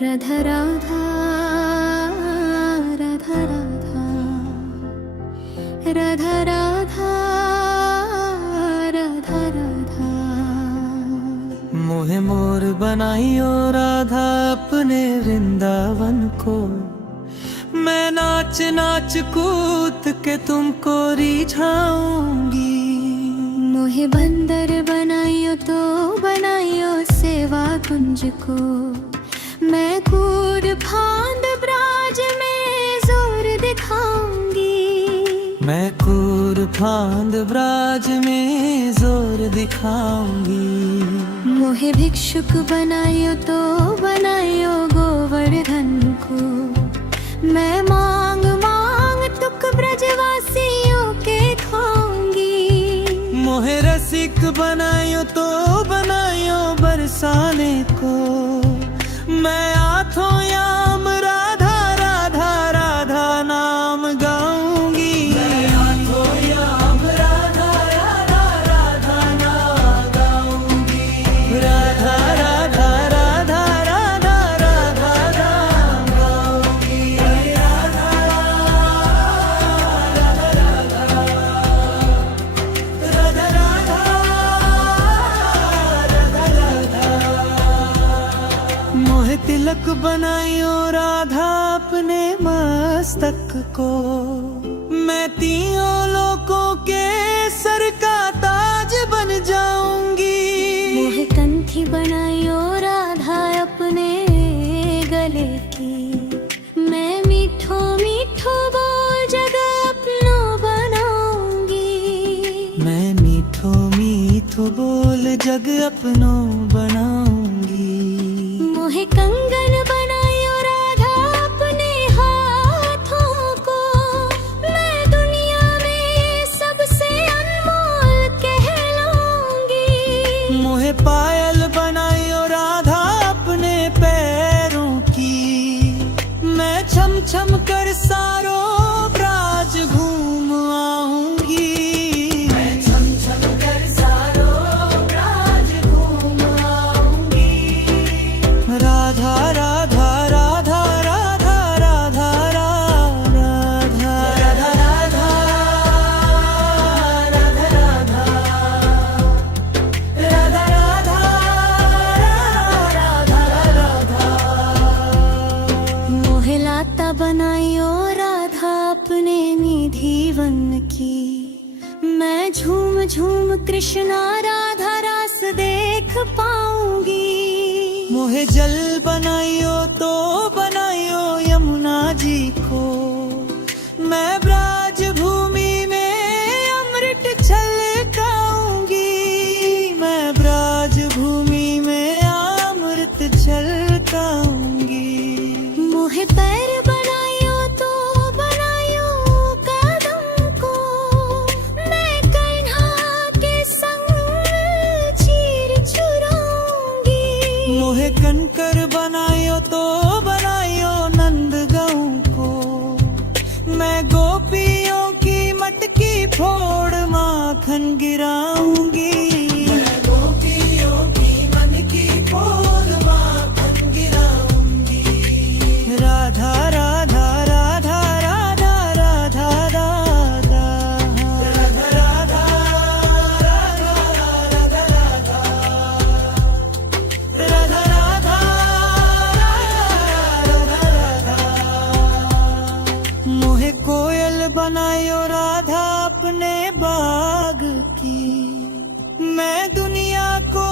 राधा राधा राधा राधा राधा राधा राधा राधा। मोहे मोर बनाइयो राधा अपने वृंदावन को, मैं नाच नाच कूद के तुमको रिझाऊंगी। मोहे बंदर बनाइयो तो बनाइयो सेवा कुंज को, मैं कूद फांद ब्राज में जोर दिखाऊंगी। मैं कूद फांद ब्राज में जोर दिखाऊंगी। मोहे भिक्षुक बनाइयो तो बनाइयो गोवर्धन को, मैं मांग मांग तुक ब्रजवासियों के खाऊंगी। मोहे रसिक बनायो तो बनायो बरसाने को, मैं आठों याम राधा राधा राधा नाम गाऊंगी। मैं आठों याम राधा राधा राधा नाम गाऊंगी। राधा राधा राधा राधा राधा नाम गाऊंगी। राधा मोहे तिलक बनायो राधा अपने मस्तक को, मैं तीनों लोकों के सर का ताज बन जाऊंगी। मोहे कंठी बनाइयो राधा अपने गले की, मैं मीठो मीठो बोल जग अपनो बनाऊंगी। मैं मीठो मीठो बोल जग अपनो बनाऊंगी। मोहे कंगन बनाइयो राधा अपने हाथों को, मैं दुनिया में सबसे अनमोल कहलाऊंगी। मोहे पायल बनाइयो राधा अपने पैरों की, मैं छम छम कर सारो ब्राज घूम आऊंगी। मैं छम छम कर सारो ब्राज घूम आऊंगी। राधा राधा राधा राधा राधा राधा राधा राधा राधा राधा राधा राधा राधा। मोहे लाता बनाइयो राधा अपने निधि वन की, मैं झूम झूम कृष्णा राधा रास देख पाऊंगी। मोहे जल बनाइयो तो बनाइयो यमुना जी को, मैं ब्राज भूमि में अमृत छलकाऊंगी। मैं ब्राज भूमि में अमृत छलकाऊंगी। मोहे पैर बनाइयो तो बनाइयो कदम को, मैं कन्हा के संग चीर चुराऊंगी। मोहे कनकर बनायो तो बनायो नंद गाँव को, मैं गोपियों की मटकी फोड़ माखन गिराऊंगी। मैं गोपियों की मटकी फोड़ माखन गिराऊंगी। राधा राधा राधा राधा राधा राधा राधा राधा राधा राधा राधा मोहे कोयल बनायो राधा अपने बाग की, मैं दुनिया को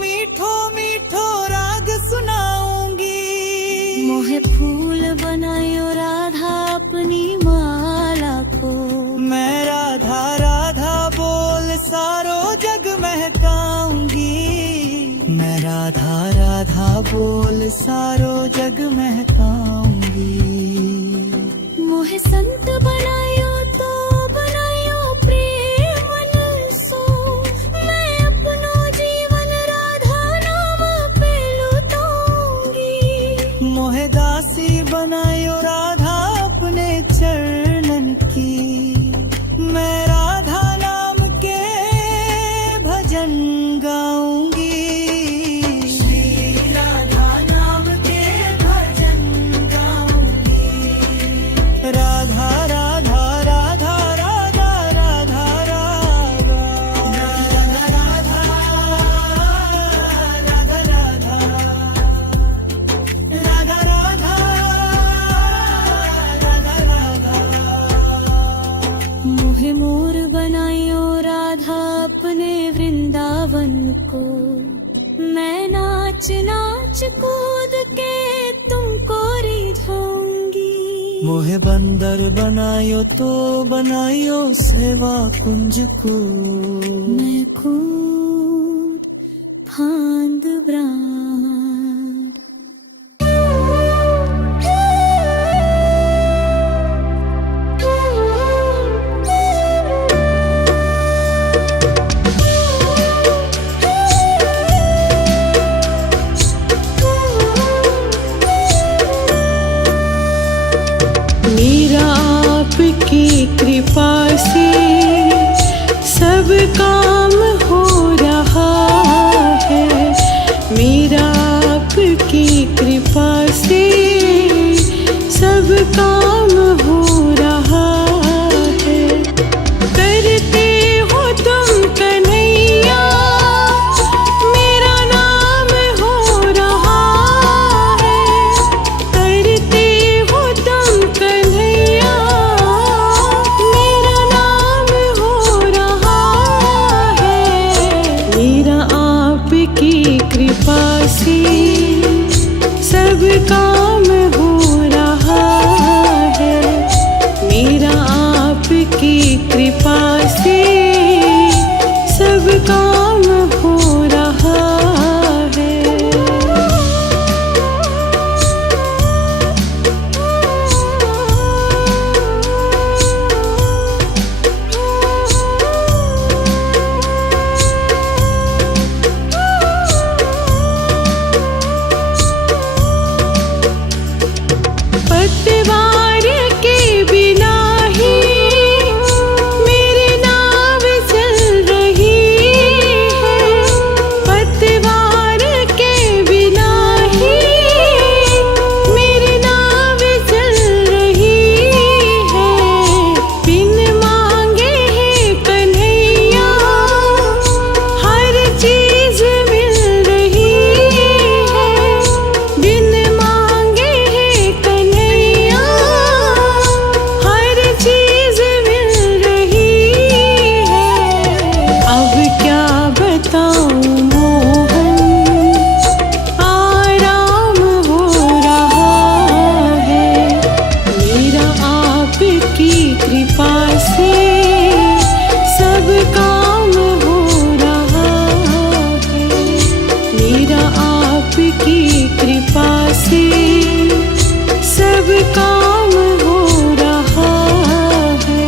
मीठो मीठो राग सुनाऊंगी। मोहे फूल बनाइयो राधा अपनी माला को, मैं राधा राधा बोल सारो जग महकाऊंगी। मैं राधा राधा बोल सारो जग महकाऊंगी। मोहे संत बनाइयो तो बनाइयो प्रेम सो, मैं अपनो जीवन राधा नाम पे लुटाऊंगी। मोहे दासी बनायो राधा अपने चरणन की, मैं राधा नाम के भजन गाऊंगी। श्री राधा नाम के भजन सच कूद के तुमको रिझाऊंगी। मोहे बंदर बनायो तो बनायो सेवा कुंज को। मैं कूद फांद ब्रांड। मेरा आपकी कृपा से सब काम हो रहा है। मेरा आपकी कृपा से सब काम हो रहा है। करते हो तुम कन्हैया मेरा नाम हो रहा है। करते हो तुम कन्हैया मेरा नाम हो रहा है। मेरा आपकी कृपा से सब काम हो रहा है। मेरा आपकी कृपा से सब काम हो रहा है। पतवार के बिना ही मेरी नाव चल रही है। पतवार के बिना ही मेरी नाव चल रही है। बिन मांगे है कन्हैया हर चीज मिल रही है। बिन मांगे है कन्हैया हर चीज मिल रही है। अब क्या बताऊं मोहन आराम हो रहा है। मेरा आपकी कृपा से सब काम हो रहा है। मेरा आपकी कृपा से सब काम हो रहा है।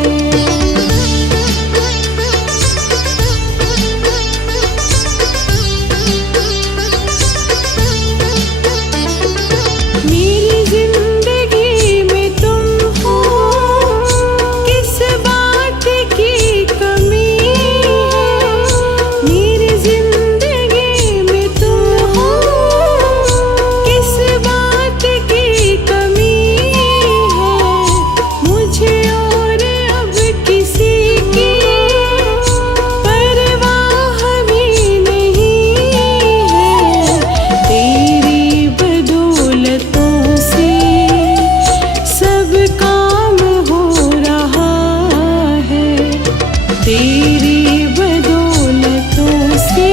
मेरी जिंदगी में तुम हो किस बात की कमी है। मेरी जिंदगी में तुम हो किस बात की कमी है। मुझे और अब किसी की परवाह भी नहीं है। तेरी बदौलतों से सब काम हो रहा है। तेरी बदौलतों से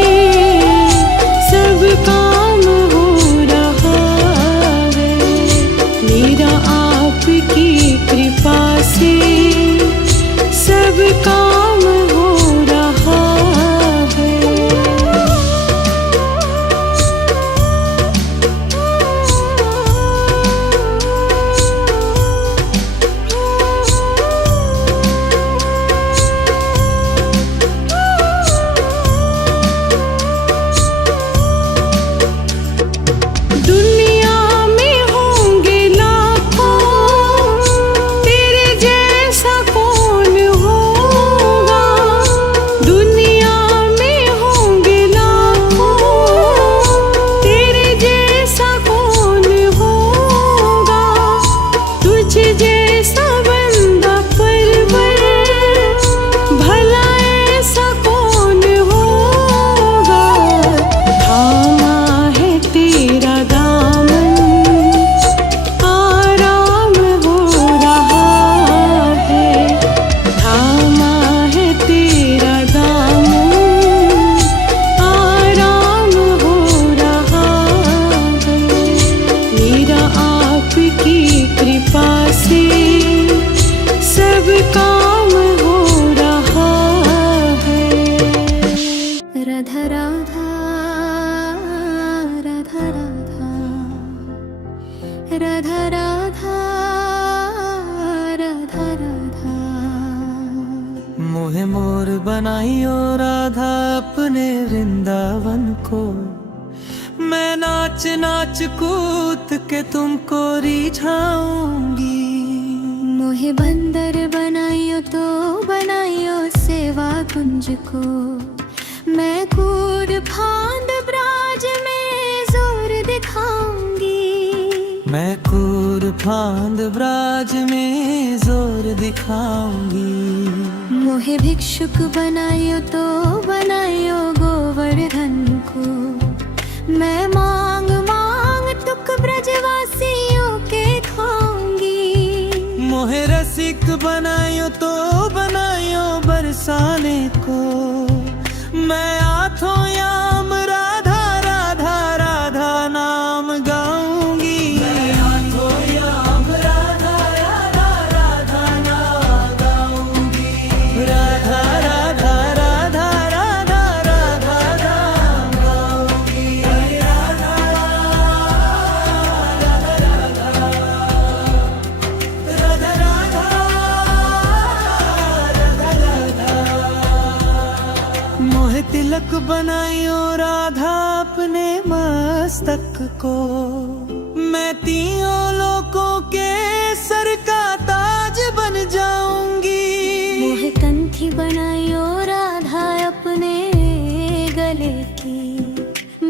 सब काम हो रहा है। मेरा आपकी कृपा से सब काम हो रहा है। दुनिया में होंगे लाखों तेरे जैसे की कृपा से सब काम हो रहा है। राधा राधा राधा राधा राधा राधा राधा राधा। मोहे मोर बनाइयो राधा अपने वृंदावन को, मैं नाच नाच कूद के तुमको रिझाऊंगी। मोहे बंदर बनाइयो तो बनाइयो सेवा कुंज को, मैं कूद फांद ब्राज में जोर दिखाऊंगी। मैं कूद फांद ब्राज में जोर दिखाऊंगी। मोहे भिक्षुक बनाइयो तो बनाइयो गोवर्धन को, मैं मांग मांग तुक ब्रजवासियों के खाऊंगी। मोहे रसिक बनायो तो बनायो बरसाने को, मैं आठों याम राधा राधा राधा नाम गाऊंगी। मैं आठों याम राधा राधा राधा नाम गाऊंगी। राधा राधा राधा राधा राधा नाम गाऊंगी। राधा मोहे तिलक बनाइयो राधा अपने मस्तक को, मैं तीनों लोकों के सर का ताज बन जाऊंगी। मोहे कंठी बनाइयो राधा अपने गले की,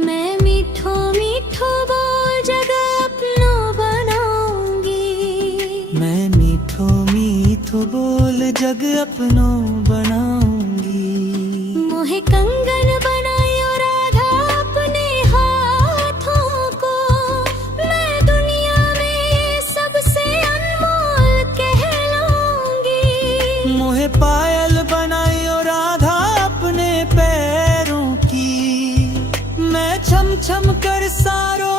मैं मीठो मीठो बोल जग अपनो बनाऊंगी। मैं मीठो मीठो बोल जग अपनो बनाऊंगी। मोहे कंगन बनाइयो राधा अपने हाथों को, मैं दुनिया में सबसे अनमोल कहलाऊंगी। मोहे पायल बनाइयो राधा अपने पैरों की, मैं छम छम कर सारो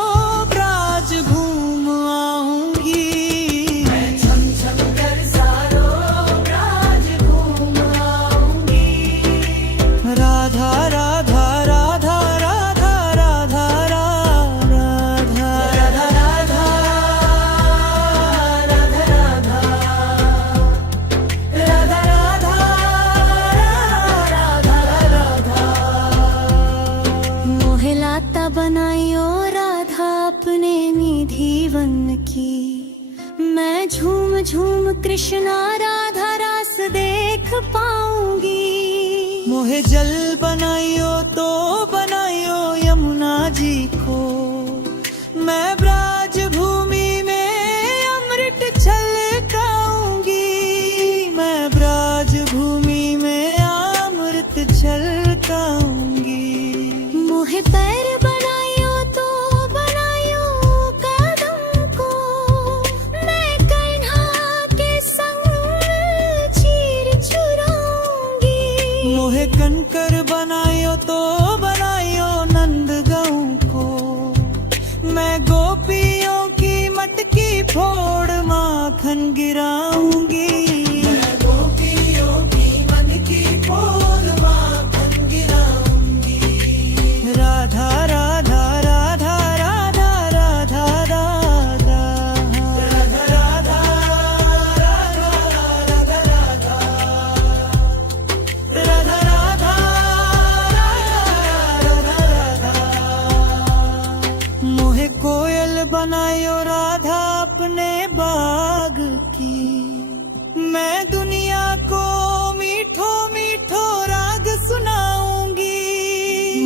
ब्राज घूम आऊंगी। मैं छम छम कर सारो ब्राज घूम आऊंगी। राधा राधा राधा राधा राधा राधा राधा राधा राधा राधा राधा राधा राधा। मोहे लाता बनाइयो राधा अपने निधि वन की, मैं झूम झूम कृष्णा राधा रास देख पाऊंगी। मोहे जल बनाइयो तो बनाइयो यमुना जी को, मैं ब्राज भूमि में अमृत छलकाऊंगी। मैं ब्राज भूमि में अमृत छलकाऊंगी। मोहे पैर बनाइयो तो बनाइयो कदम को, मैं कन्हा के संग चीर चुराऊंगी। मोहे कंकर बनायो तो बनायो नंद गाँव को, मैं गोपियों की मटकी फोड़ माखन गिराऊंगी। मैं गोपियों की मटकी फोड़ माखन गिराऊंगी। राधा राधा राधा राधा राधा राधा राधा राधा राधा राधा राधा मोहे कोयल बनायो राधा अपने बाग की, मैं दुनिया को मीठो मीठो राग सुनाऊंगी।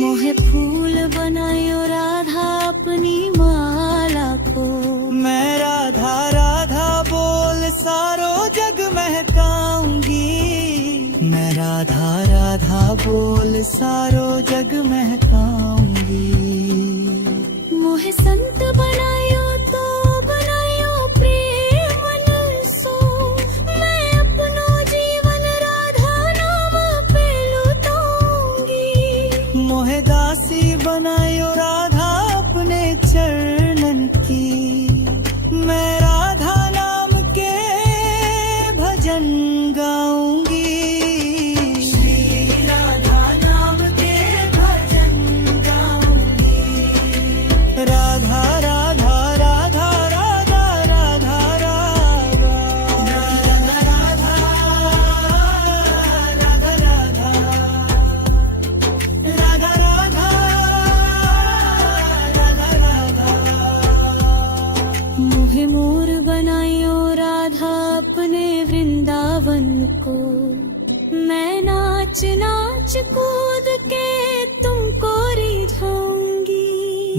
मोहे फूल बनाइयो राधा अपनी माला को, मैं राधा राधा बोल सारो जग महकाऊंगी। मैं राधा राधा बोल सारो जग महकाऊंगी। मोहे संत बनाइयो तो बनाइयो प्रेम नरसो, मैं अपनो जीवन राधा नाम पे लुटाऊंगी। मोहे दासी बनायो राधा अपने चरणन की, मैं मोहे मोर बनायो राधा अपने वृंदावन को, मैं नाच नाच कूद के तुमको रिझाऊंगी।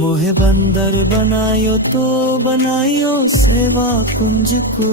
मोहे बंदर बनायो तो बनायो सेवा कुंज को,